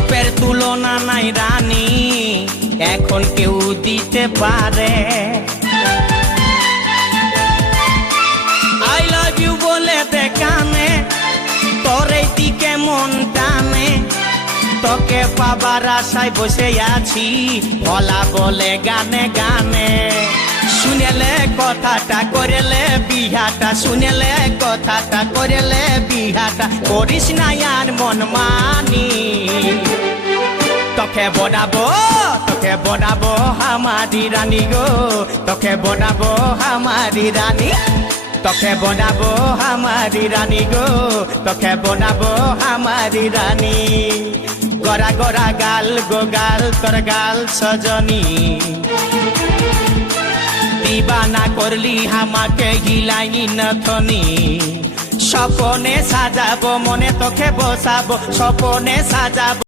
রূপের তুলনা নাই রানী, এখন কেউ দিতে পারে। আই লাভ ইউ বলে দে কানে, তোর এই দিকে মন টানে। তোকে পাবার আশায় বসে আছি, বলা বলে গানে গানে। শুনেলে কথাটা করেলে বিহাটা, শুনেলে কথাটা করেলে বিহাটা, করিস না আর মন মানি। তোকে বনাবো হামারি রানী গো, তোকে বনাবো হামারি রানী। তোকে বনাবো হামারি রানী গো, তোকে বনাবো হামারি রানী। গড়া গড়া গাল গো গাল, তোর গাল সজনী। দিবানা করলি হামাকে হিলাই নথনি। স্বপনে সাজাবো মনে তোকে বসাবো, স্বপনে সাজাবো।